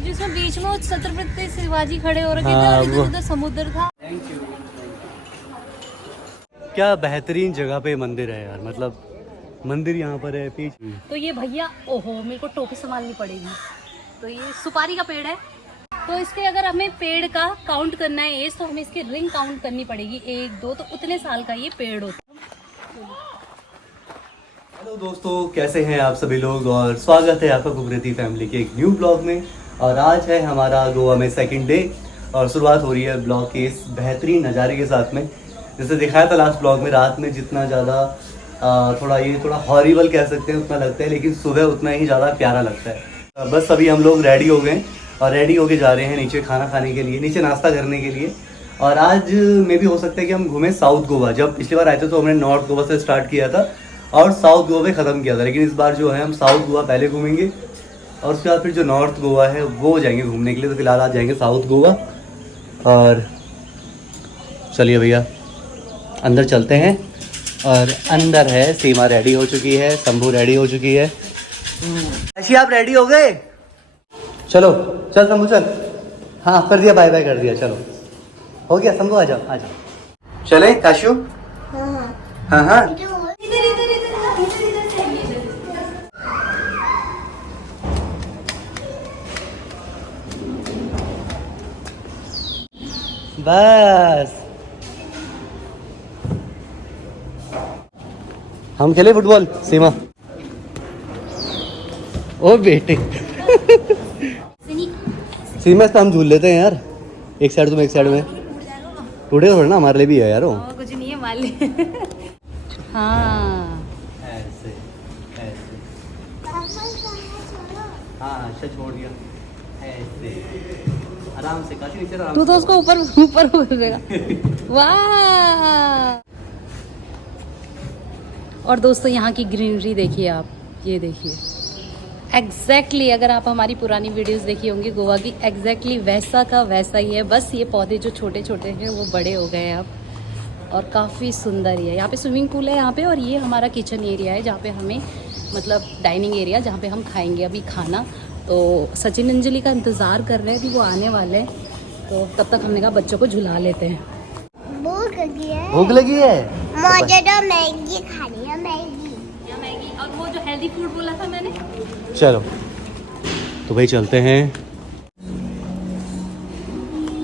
जिसमें बीच में वो छत्रपति शिवाजी खड़े हो रखे थे हाँ, और इधर उधर समुद्र था। क्या बेहतरीन जगह पे मंदिर है यार, मतलब मंदिर यहाँ पर है पीछे। तो ये भैया, ओहो मेरे को टोपी संभालनी पड़ेगी। तो ये सुपारी का पेड़ है, तो इसके अगर हमें पेड़ का काउंट करना है एज, तो हमें इसकी रिंग काउंट करनी पड़ेगी 1 2, तो उतने साल का ये पेड़ होता है। हेलो दोस्तों, कैसे हैं आप सभी लोग, और स्वागत है आपका कुबरती फैमिली के एक न्यू ब्लॉग में। और आज है हमारा गोवा में सेकंड डे और शुरुआत हो रही है ब्लॉग के इस बेहतरीन नज़ारे के साथ में। जैसे दिखाया था लास्ट ब्लॉग में, रात में जितना ज़्यादा थोड़ा हॉरिबल कह सकते हैं उतना लगता है, लेकिन सुबह उतना ही ज़्यादा प्यारा लगता है। बस अभी हम लोग रेडी हो गए और रेडी होके जा रहे हैं नीचे खाना खाने के लिए, नीचे नाश्ता करने के लिए। और आज में भी हो सकता है कि हम घूमें साउथ गोवा। जब पिछली बार आए थे तो हमने नॉर्थ गोवा से स्टार्ट किया था और साउथ गोवा पे ख़त्म किया था, लेकिन इस बार जो है हम साउथ गोवा पहले घूमेंगे और उसके बाद फिर जो नॉर्थ गोवा है वो जाएंगे घूमने के लिए। तो फिलहाल आज जाएंगे साउथ गोवा। और चलिए भैया अंदर चलते हैं। और अंदर है सीमा रेडी हो चुकी है, शंभू रेडी हो चुकी है। ऐसी आप रेडी हो गए? चलो चल शंभू चल। हाँ कर दिया, बाय बाय कर दिया, चलो हो गया। शंभू आ जाओ आ जाओ। चले काशु? हाँ हाँ बस हम खेले फुटबॉल सीमा। ओ बेटे सीमा से हम झूल लेते हैं यार, एक साइड तुम एक साइड में। टूटे थोड़ा ना, हमारे लिए भी है यार वो। कुछ नहीं है वाले। हाँ ऐसे ऐसे, हाँ अच्छा छोड़ दिया ऐसे आराम से। काशी नीचे आराम तू तो से। उसको ऊपर ऊपर बोलेगा। वाह। और दोस्तों यहाँ की ग्रीनरी देखिए आप, ये देखिए एग्जैक्टली अगर आप हमारी पुरानी वीडियोस देखी होंगी गोवा की, एग्जैक्टली वैसा का वैसा ही है। बस ये पौधे जो छोटे छोटे हैं वो बड़े हो गए हैं अब, और काफ़ी सुंदर ही है। यहाँ पे स्विमिंग पूल है यहाँ पे, और ये हमारा किचन एरिया है जहाँ पे हमें, मतलब डाइनिंग एरिया जहाँ पे हम खाएंगे अभी खाना। तो सचिन अंजलि का इंतज़ार कर रहे हैं, अभी वो आने वाले हैं, तो तब तक हमने कहा बच्चों को झुला लेते हैं। भूख लगी है। भूख लगी है? मुझे तो मैगी खानी है, मैगी। मैगी और वो जो हेल्दी फूड बोला था मैंने। चलो तो भाई चलते हैं।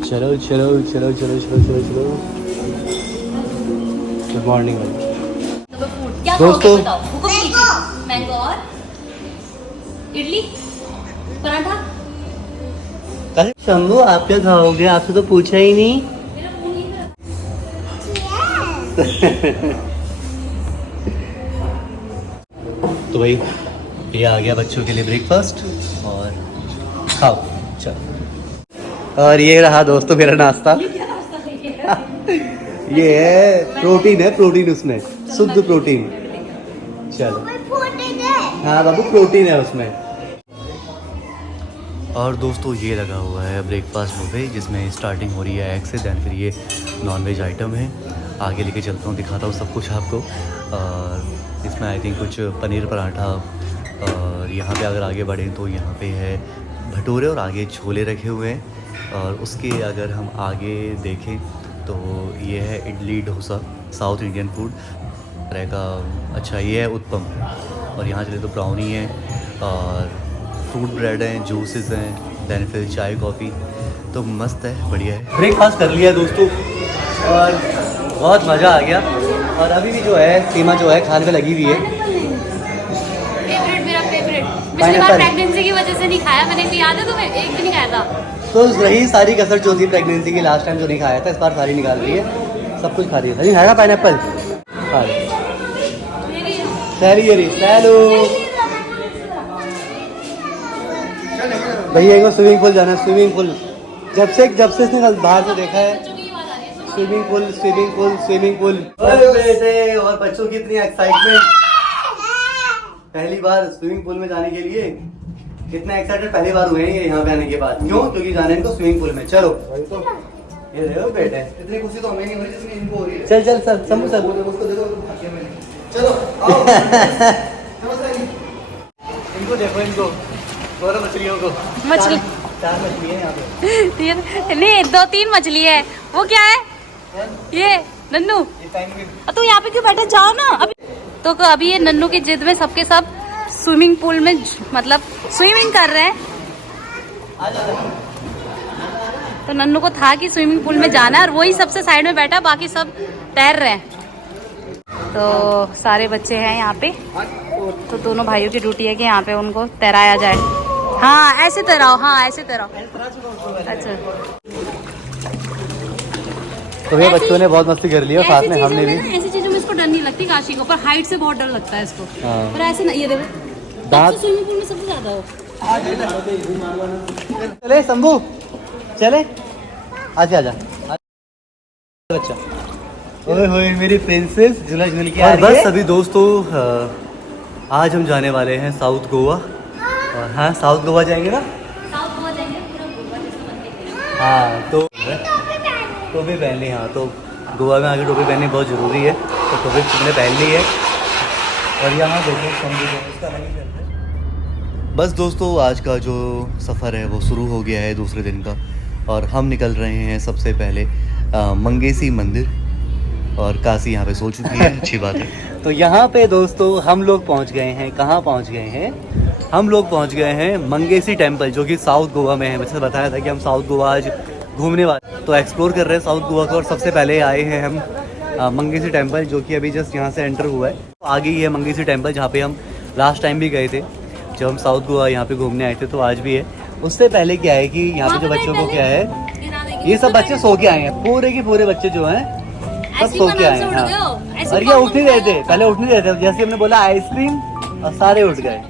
चलो चलो चलो चलो चलो चलो चलो। गुड मॉर्निंग क्या दोस्तों। मैंगो और इडली पराठा। अरे शंभू आप क्या खाओगे? आपसे तो पूछा ही नहीं। तो भाई ये आ गया बच्चों के लिए ब्रेकफास्ट, और खाओ चलो। और ये रहा दोस्तों मेरा नाश्ता। ये है प्रोटीन, है प्रोटीन उसमें, शुद्ध प्रोटीन। चलो हाँ बाबू प्रोटीन है उसमें। और दोस्तों ये लगा हुआ है ब्रेकफास्ट बुफे, जिसमें स्टार्टिंग हो रही है एग से, दैन फिर ये नॉनवेज आइटम है। आगे लेके चलता हूँ, दिखाता हूँ सब कुछ आपको। और इसमें आई थिंक कुछ पनीर पराठा, और यहाँ पे अगर आगे बढ़ें तो यहाँ पे है भटूरे और आगे छोले रखे हुए हैं। और उसके अगर हम आगे देखें तो ये है idli dosa, south Indian food तरह का। अच्छा ये है उत्पम, और यहाँ चले तो ब्राउनी है, और फ्रूट ब्रेड हैं, जूसेस हैं, दैन फिर चाय कॉफ़ी। तो मस्त है, बढ़िया है। ब्रेकफास्ट कर लिया दोस्तों और बहुत मज़ा आ गया। और अभी भी जो है सीमा जो है खाने में लगी हुई है। फेवरेट, मेरा फेवरेट। पिछली बार प्रेगनेंसी की वजह से नहीं खाया मैंने, याद है तुम्हें? एक भी नहीं खाया था। तो रही सारी कसर जो थी प्रेगनेंसी की, लास्ट टाइम जो नहीं खाया था इस बार सारी निकाल रही है, सब कुछ खा रही है। नहीं खाएगा पाइनएप्पल? भैया को स्विमिंग पूल जाना है, स्विमिंग पूल। जब से इसने बाहर से देखा है swimming pool swimming pool swimming pool. बेटे और बच्चों की इतनी एक्साइटमेंट, पहली बार स्विमिंग पूल में जाने के लिए कितना एक्साइटेड पहली बार हुए हैं यहाँ पे आने के बाद। क्यों? क्योंकि जाने इनको स्विमिंग पूल में। चलो ये देखो बेटे, इतनी खुशी तो हमें नहीं हो रही जितनी इनको हो रही है। चल चल सर शंभू सर उसको देखो, चलो आओ। इनको देखो, इनको गौरव मछलियों को। मछली 4 मछली है यहाँ पे। नहीं 2-3 मछली है। वो क्या है ये नन्नू? तो यहाँ पे क्यों बैठे, जाओ ना अभी। तो अभी ये नन्नू की जिद में सबके सब स्विमिंग पूल में मतलब स्विमिंग कर रहे हैं। तो नन्नू को था कि स्विमिंग पूल में जाना है और वही सबसे साइड में बैठा, बाकी सब तैर रहे हैं। तो सारे बच्चे हैं यहाँ पे, तो दोनों भाइयों की ड्यूटी है कि यहाँ पे उनको तैराया जाए। हाँ ऐसे तैराओ, हाँ ऐसे तैराओ। अच्छा तो ये बच्चों ने बहुत मस्ती कर ली और साथ में हमने भी। ऐसी चीजों में इसको डर नहीं लगती काशी को, पर हाइट से बहुत डर लगता है इसको। हाँ। पर ऐसे नहीं, ये देखो दांत स्विमिंग पूल में सबसे ज्यादा हो। चले शंभू चले, आजा आजा बच्चा। ओए होए मेरी प्रिंसेस झूला झूल के आ रही है। बस अभी दोस्तों आज हम जाने वाले हैं साउथ गोवा। और हाँ साउथ गोवा जाएंगे ना। साउथ गोवा जाएंगे, पूरा गोवा जैसा बन के। हाँ तो टोपी पहन ली। हाँ तो गोवा में आके टोपी पहननी बहुत ज़रूरी है, तो टोपी तुमने पहन ली है। और यहाँ देखो इसका अलग ही चलता है। बस दोस्तों आज का जो सफ़र है वो शुरू हो गया है दूसरे दिन का, और हम निकल रहे हैं सबसे पहले मंगेशी मंदिर। और काशी यहाँ पे सो चुकी है, अच्छी बात है। तो यहाँ पे दोस्तों हम लोग पहुँच गए हैं। कहाँ पहुँच गए हैं? हम लोग पहुँच गए हैं मंगेशी टेम्पल, जो कि साउथ गोवा में है। मुझे बताया था कि हम साउथ गोवा आज घूमने वाले, तो एक्सप्लोर कर रहे हैं साउथ गोवा को। और सबसे पहले आए हैं हम मंगेशी टेम्पल, जो कि अभी जस्ट यहाँ से एंटर हुआ है। तो आगे ही है मंगेशी टेम्पल, जहाँ पे हम लास्ट टाइम भी गए थे जब हम साउथ गोवा यहाँ पे घूमने आए थे। तो आज भी है। उससे पहले क्या है कि यहाँ पे जो बच्चों को क्या है, ये सब बच्चे सो के आए हैं, पूरे के पूरे बच्चे जो हैं सब सो के आए हैं। हाँ। और ये उठ नहीं रहे थे, पहले उठ नहीं रहे थे, जैसे हमने बोला आइसक्रीम और सारे उठ गए।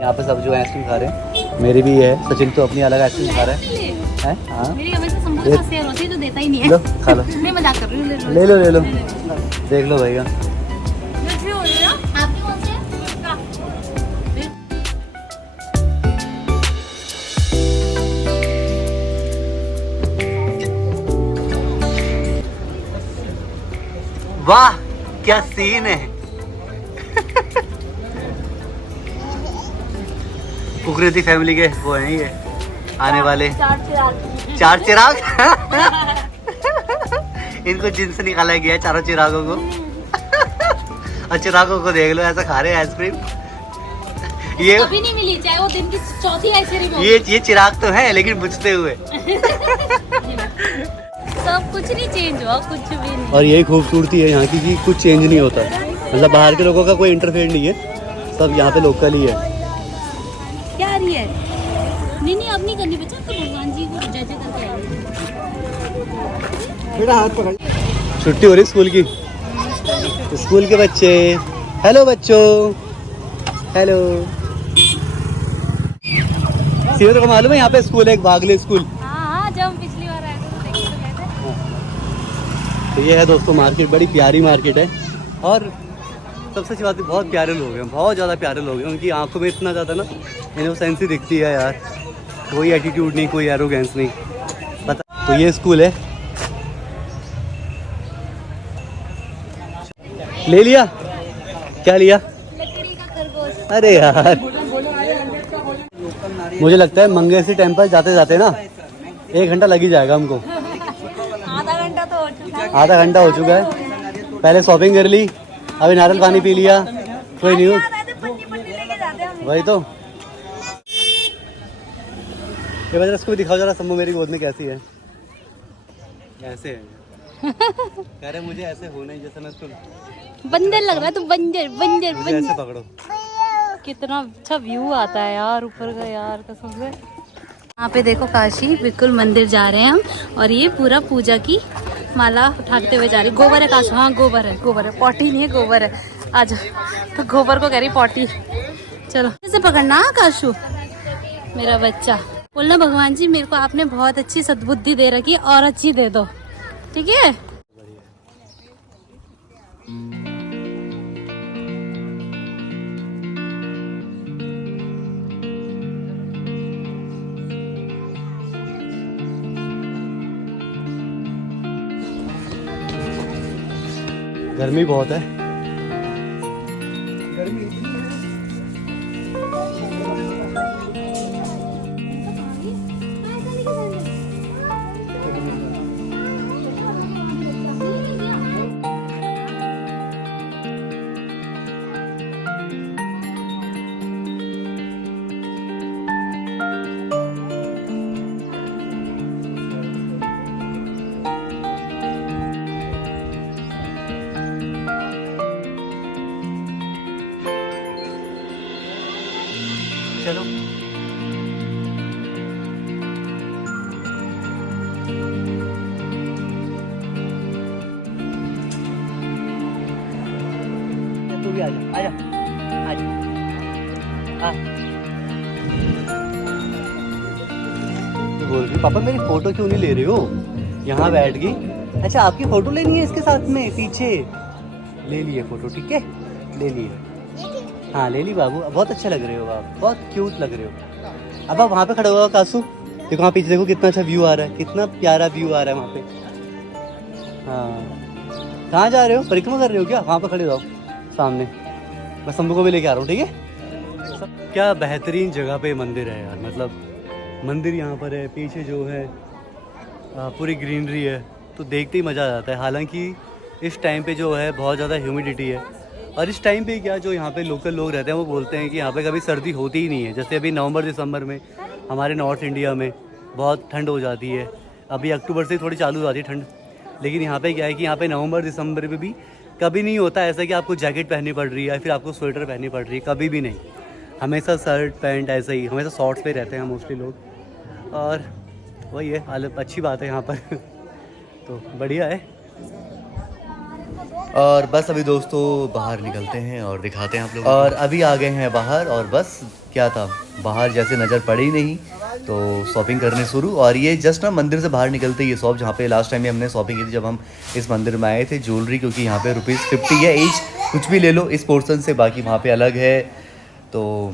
यहाँ पे सब जो आइसक्रीम खा रहे हैं, मेरी भी है, सचिन तो अपनी अलग आइसक्रीम खा रहा है। हाँ मेरी हमेशा शंभू के साथ शेयर होती है, जो देता ही नहीं है। लो खा लो। मैं मजाक कर रही हूँ, ले लो ले लो, देख लो भैया। आपके कौन से हैं? वाह क्या सीन है। कुकरेती फैमिली के वो हैं ये आने वाले 4 चिराग। इनको जिनसे निकाला गया है चारों चिरागों को। और चिरागों को देख लो ऐसा खा रहे हैं आइसक्रीम। ये अभी नहीं मिली, चाहे वो दिन की चौथी आइसक्रीम हो। ये चिराग तो है लेकिन बुझते हुए। सब कुछ नहीं चेंज हुआ, कुछ भी नहीं। और यही खूबसूरती है यहाँ की कि कुछ चेंज नहीं होता, मतलब बाहर के लोगों का कोई इंटरफेयर नहीं है, सब यहाँ पे लोकल ही है। क्या आ रही है? नहीं अब नहीं करनी बच्चा, तो भगवान जी को जय जय करके आएंगे। बेटा हाथ पकड़। छुट्टी हो रही स्कूल की, स्कूल के बच्चे। हेलो बच्चों, हेलो। सीधे को मालूम है यहाँ पे स्कूल है एक, बागले स्कूल। हाँ जब हम पिछली बार आए थे तो देखे तो गए थे। तो ये है दोस्तों मार्केट, बड़ी प्यारी मार्केट है। और सबसे अच्छी बात है बहुत प्यारे लोग हैं, बहुत ज़्यादा प्यारे लोग हैं। उनकी आंखों में इतना ज़्यादा ना इनोसेंसी दिखती है यार, कोई एटीट्यूड नहीं, कोई एरोगेंस नहीं, पता। तो ये स्कूल है। ले लिया? क्या लिया? लकड़ी का खरगोश। अरे यार मुझे लगता है मंगेशी टेम्पल जाते जाते ना 1 घंटा लग ही जाएगा हमको। आधा घंटा तो हो चुका है। आधा घंटा हो चुका है। पहले शॉपिंग कर ली, अभी नारियल पानी पी लिया, कोई नहीं। वही तो ये वजह इसको भी दिखाओ जरा शंभू, मेरी गोद में कैसी है। ऐसे है कह रहे मुझे ऐसे होना ही जैसे मैं इसको बंदर लग रहा है, तो बंदर बंदर मुझे ऐसे बंदर। पकड़ो। कितना अच्छा व्यू आता है यार ऊपर का, यार कसम से। यहाँ पे देखो काशी बिल्कुल मंदिर जा रहे हैं हम, और ये पूरा पूजा की माला उठाते हुए जा रही। गोबर है काशू, हाँ गोबर है, पॉटी नहीं है गोबर है। आज तो गोबर को कह रही पॉटी। चलो ऐसे पकड़ना काशू मेरा बच्चा। बोलना भगवान जी मेरे को आपने बहुत अच्छी सद्बुद्धि दे रखी है, और अच्छी दे दो, ठीक है। गर्मी बहुत है। भी आ जा, आजा आजा आ। बोल रही पापा मेरी फोटो क्यों नहीं ले रहे हो? यहाँ बैठ गई। अच्छा आपकी फोटो लेनी है इसके साथ में पीछे? ले लिए फोटो, ठीक है ले लिए। हाँ ले ली बाबू, बहुत अच्छे लग रहे हो आप, बहुत क्यूट लग रहे हो। अब आप वहाँ पे खड़ा हुआ कासू, देखो वहाँ पीछे देखो कितना अच्छा व्यू आ रहा है, कितना प्यारा व्यू आ रहा है वहाँ पे। हाँ कहाँ जा रहे हो, परिक्रमा कर रहे हो क्या? वहाँ पे खड़े रहो सामने, मैं शंभू को भी लेके आ रहा हूँ, ठीक है। क्या बेहतरीन जगह पे मंदिर है यार, मतलब मंदिर यहाँ पर है, पीछे जो है पूरी ग्रीनरी है, तो देखते ही मज़ा आ जाता है। हालांकि इस टाइम पे जो है बहुत ज़्यादा ह्यूमिडिटी है, और इस टाइम पे क्या जो यहाँ पे लोकल लोग रहते हैं वो बोलते हैं कि यहाँ पे कभी सर्दी होती ही नहीं है। जैसे अभी नवंबर दिसंबर में हमारे नॉर्थ इंडिया में बहुत ठंड हो जाती है, अभी अक्टूबर से थोड़ी चालू हो जाती है ठंड, लेकिन यहाँ पे क्या है कि यहाँ पे नवंबर दिसंबर में भी कभी नहीं होता ऐसा कि आपको जैकेट पहननी पड़ रही है या फिर आपको स्वेटर पहननी पड़ रही है, कभी भी नहीं। हमेशा शर्ट पैंट ऐसे ही, हमेशा शॉर्ट्स पे रहते हैं मोस्टली लोग, और वही है हालत, अच्छी बात है यहाँ पर तो बढ़िया है। और बस अभी दोस्तों बाहर निकलते हैं और दिखाते हैं आप लोग। और अभी आ गए हैं बाहर, और बस क्या था, बाहर जैसे नज़र पड़ी नहीं तो शॉपिंग करने शुरू। और ये जस्ट ना मंदिर से बाहर निकलते ही ये शॉप जहाँ पे लास्ट टाइम में हमने शॉपिंग की थी जब हम इस मंदिर में आए थे, ज्वेलरी, क्योंकि यहाँ पे ₹50 है ईच, कुछ भी ले लो इस पोर्शन से, बाकी वहाँ पे अलग है, तो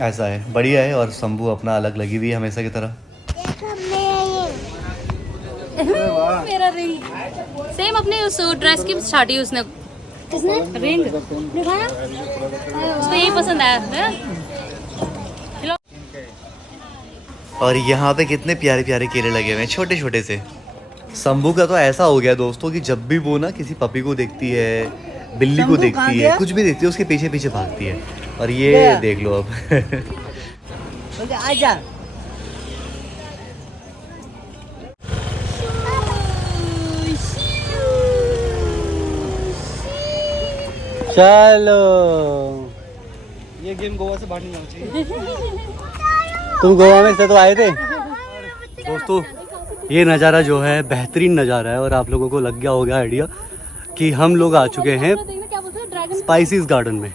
ऐसा है, बढ़िया है। और शंभू अपना अलग लगी हुई है हमेशा की तरह। मेरा रिंग सेम अपने उस ड्रेस की स्टार्ट ही उसने रिंग दिखाया, उसको यही पसंद आया है। और यहाँ पे कितने प्यारे प्यारे केले लगे हुए हैं छोटे छोटे से। शंभू का तो ऐसा हो गया दोस्तों कि जब भी वो ना किसी पपी को देखती है, बिल्ली को देखती है, कुछ भी देखती है, उसके पीछे पीछे भागती है। और ये देख लो अब आजा। चलो ये गेम गोवा से बाहर नहीं जाना चाहिए। तुम गोवा में से तो आए थे दोस्तों। ये नज़ारा जो है बेहतरीन नज़ारा है, और आप लोगों को लग गया हो गया आइडिया कि हम लोग आ चुके हैं स्पाइसीज गार्डन में।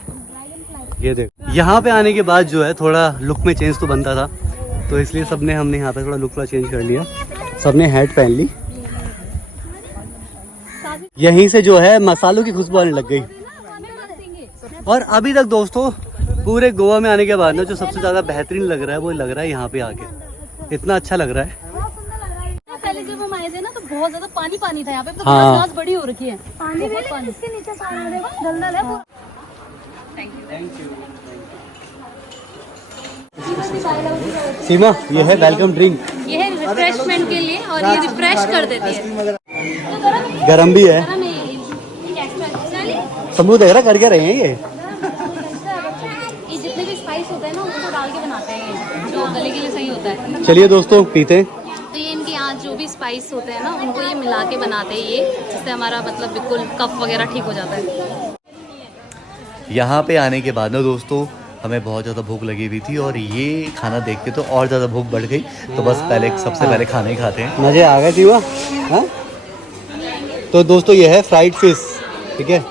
ये देखो यहाँ पे आने के बाद जो है थोड़ा लुक में चेंज तो बनता था, तो इसलिए हमने यहाँ पे थोड़ा लुक थोड़ा चेंज कर लिया, सबने हैट पहन ली। यहीं से जो है मसालों की खुशबू आने लग गई। और अभी तक दोस्तों पूरे गोवा में आने के बाद ना जो सबसे ज़्यादा बेहतरीन लग रहा है वो लग रहा है यहाँ पे आके, इतना अच्छा लग रहा है। पहले जब हम आए थे ना तो बहुत ज्यादा पानी पानी था यहाँ पे, हाँ। घास बड़ी हो रखी है, पानी भी पानी इसके नीचे दलदल है। Thank you. सीमा ये है वेलकम ड्रिंक, ये है रिफ्रेशमेंट के लिए, और ये रिफ्रेश कर देती है। गरम भी है। समूह देख रहा कर क्या रहे हैं ये जितने भी स्पाइस होते हैं ना उसको डाल के बनाते हैं, ये जो गले के लिए सही होता है। चलिए दोस्तों पीते हैं। तो ये इनके यहाँ जो भी स्पाइस होते हैं ना उनको ये मिला के बनाते हैं, ये जिससे हमारा मतलब बिल्कुल कफ वगैरह ठीक हो जाता है। यहाँ पे आने के बाद ना दोस्तों हमें बहुत ज़्यादा भूख लगी हुई थी, और ये खाना देख के तो और ज़्यादा भूख बढ़ गई, तो बस सबसे पहले खाना ही खाते हैं। मज़े आ गए जीवा। हाँ तो दोस्तों ये है फ्राइड फिश, ठीक है,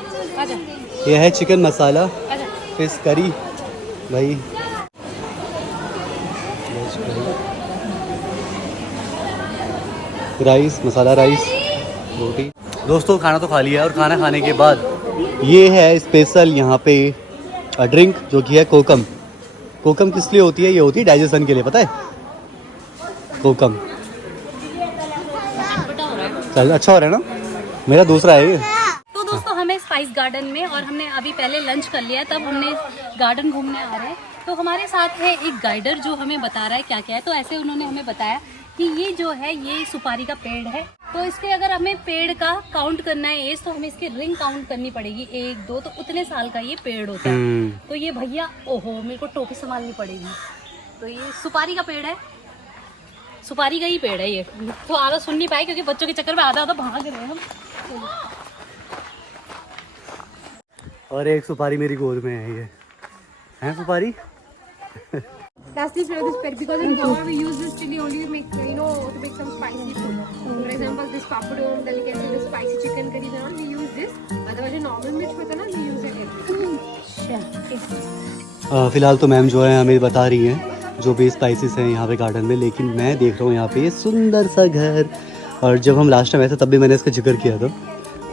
ये है चिकन मसाला, फिश करी भाई, राइस, मसाला राइस, रोटी। दोस्तों खाना तो खा लिया, और खाना खाने के बाद ये है स्पेशल यहाँ पे ड्रिंक जो कि है कोकम। कोकम किस लिए होती है? ये होती है डाइजेशन के लिए, पता है कोकम। चल अच्छा हो रहा है ना, मेरा दूसरा है ये। तो दोस्तों हमें स्पाइस गार्डन में, और हमने अभी पहले लंच कर लिया, तब हमने गार्डन घूमने आ रहे हैं। तो हमारे साथ है एक गाइडर जो हमें बता रहा है क्या क्या है। तो ऐसे उन्होंने हमें बताया कि ये जो है ये सुपारी का पेड़ है, तो इसके अगर हमें पेड़ का काउंट करना है एज, तो हमें इसकी रिंग काउंट करनी पड़ेगी, 1 2, तो उतने साल का ये पेड़ होता है। तो ये भैया, ओहो मेरे को टोपी संभालनी पड़ेगी। तो ये सुपारी का पेड़ है, सुपारी का ही पेड़ है ये। तो आधा सुन नहीं पाए क्योंकि बच्चों के चक्कर में आधा भाग रहे हैं हम। और एक सुपारी मेरी गोद में है, ये है सुपारी। That's the flavor of this pepper because in Goa we use this chili only to make to make some spicy food. For example, this papadum, then we can do the spicy chicken curry. And all we use this. Otherwise, the normal mirch होता है ना, we use it. फिलहाल तो ma'am जो है हमें बता रही हैं जो भी स्पाइसेस हैं यहाँ पे गार्डन में, लेकिन मैं देख रहा हूँ यहाँ पे ये सुंदर सा घर। और जब हम लास्ट टाइम आए थे तब भी मैंने इसका जिक्र किया था,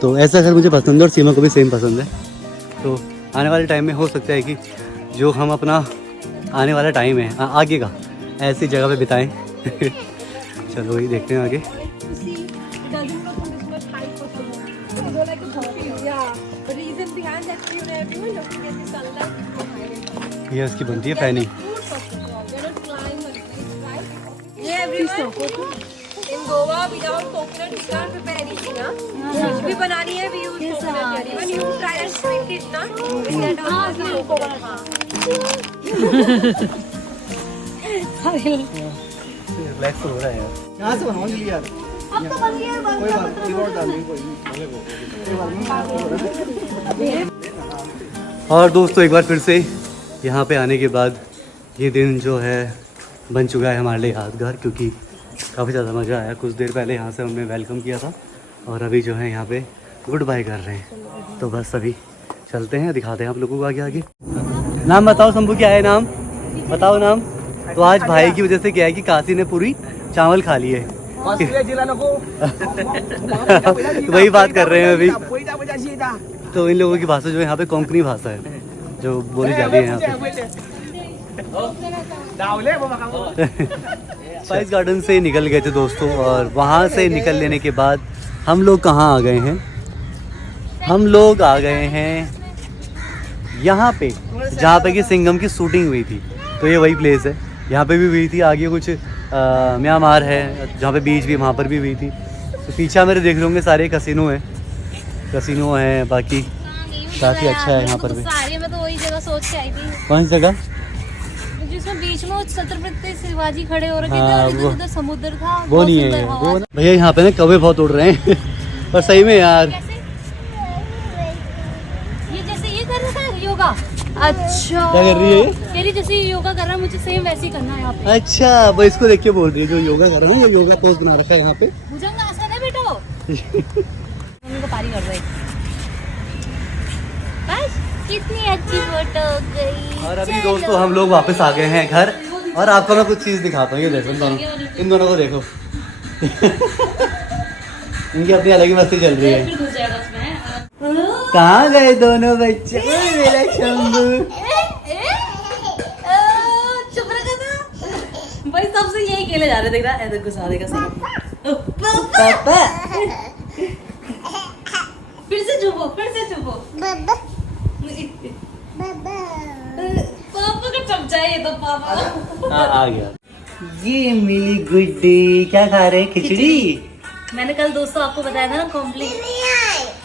तो ऐसा घर मुझे पसंद है और सीमा को भी सेम पसंद है। तो आने वाले टाइम में हो सकता है कि जो हम अपना आने वाला टाइम है आगे का ऐसी जगह पे बिताएं। चलो वही देखते हैं आगे। ये इसकी बनती है फैनी। In Goa, without coconut, you can't prepare anything, huh? कुछ भी बनानी है, we use coconut. Even you try and sweet it, ना? Instead of coconut. रिलैक्स हो रहा है यार। यहाँ से बनाओ जल्दी यार। अब तो बन गया, कोई बात नहीं, और डालनी कोई नहीं। और दोस्तों एक बार फिर से यहाँ पे आने के बाद ये दिन जो है बन चुका है हमारे लिए यादगार, क्योंकि काफ़ी ज़्यादा मज़ा आया। कुछ देर पहले यहाँ से हमने वेलकम किया था और अभी जो है यहाँ पे गुड बाय कर रहे हैं। तो बस अभी चलते हैं, दिखाते हैं आप लोगों को आगे आगे। नाम बताओ शंभू, क्या है नाम बताओ नाम। तो आज भाई की वजह से क्या है कि काशी ने पूरी चावल खा लिए। वही बात कर रहे हैं अभी। तो इन लोगों की भाषा जो है यहाँ पे कोंकणी भाषा है जो बोली जाती है यहाँ पे। स्पाइस गार्डन से निकल गए थे दोस्तों, और वहाँ से निकल लेने के बाद हम लोग कहाँ आ गए हैं? हम लोग आ गए हैं यहाँ पे जहाँ पे कि सिंघम की शूटिंग हुई थी। तो ये वही प्लेस है, यहाँ पे भी हुई थी। आगे कुछ म्यांमार है जहाँ पे बीच भी, वहाँ पर भी हुई थी। तो पीछे मेरे देख रहे होंगे सारे कसिनो हैं बाकी काफ़ी अच्छा है यहाँ पर भी। मैं तो वही जगह सोच के आई थी। कौन सी जगह? जिसमें बीच में छत्रपति शिवाजी खड़े हो रखे थे हाँ, और इधर उधर समुद्र था। वो नहीं है वो भैया। यहाँ पे ना कौवे बहुत उड़ रहे हैं पर सही में यार। ये जैसे ये कर रहा है योगा। अच्छा क्या कर रही है? तेरी जैसे ये योगा कर रहा है, मुझे सेम वैसे ही करना है यहाँ पे। अच्छा वो इसको देख के बोल रही है जो योगा कर रहा है, वो योगा पोज बना रखा है यहाँ पे। भुजंग आसन है बेटो। मम्मी को पारी कर रहे। बस कितनी अच्छी फोटो गई। और अभी दोस्तों हम लोग वापस आ गए हैं घर, और आपको मैं कुछ चीज़ दिखाता हूँ। ये देखो इन दोनों को देखो। इनकी अपनी अलग ही मस्ती चल रही है। कहाँ गए दोनों बच्चे? मेरा शंभू चुप रखा था भाई, सबसे यही खेले जा रहे। देख रहा है गुस्सा देगा पापा। फिर से चुप हो। बाबा पापा का चमचा है ये तो। पापा आ गया। ये मिली गुड्डी, क्या खा रहे हैं? खिचड़ी। मैंने कल दोस्तों आपको बताया था ना कॉम्प्लीट।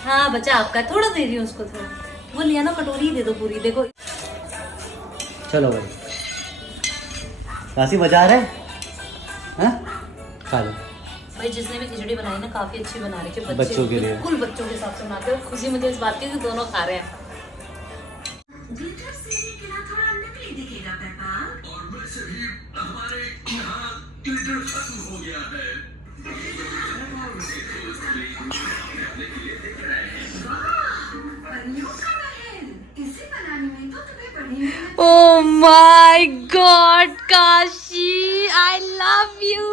हाँ बच्चा आपका, थोड़ा दे रही हूँ उसको, थोड़ा वो लिया ना, कटोरी दे दो पूरी। देखो चलो भाई, काशी मजा आ रहा है? हाँ? खा लो भाई। जिसने भी खिचड़ी बनाई ना काफी अच्छी बना रही है बच्चों के लिए। बिल्कुल बच्चों के हिसाब से बनाते हैं। खुशी मुझे इस बात की कि दोनों खा रहे हैं। Oh my God, Kashi, I love you,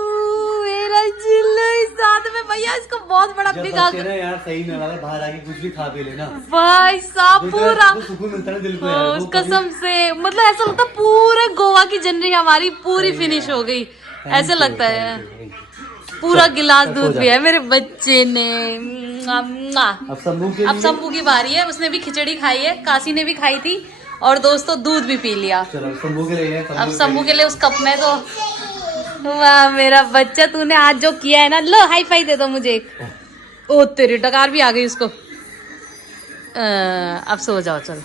मेरा जिल्लू इस साथ में। भैया इसको बहुत बड़ा जब बिगा बच्चे ना यार सही में अगर बाहर आके कुछ भी खा पी लेना भाई साहब पूरा सुकून मिलता है दिल को यार। वो कसम से मतलब ऐसा लगता है पूरे गोवा की जर्नी हमारी पूरी फिनिश हो गई, ऐसे लगता है। पूरा गिलास दूध पिया है मेरे बच्चे ने। अब शंभू की बारी है, उसने भी खिचड़ी खाई है, काशी ने भी खाई थी, और दोस्तों दूध भी पी लिया। चलो शंभू के लिए अब शंभू के लिए उस कप में तो वाह मेरा बच्चा, तूने आज जो किया है ना। लो हाई फाई दे दो मुझे एक। ओ तेरी डकार भी आ गई उसको। अब सो जाओ चलो।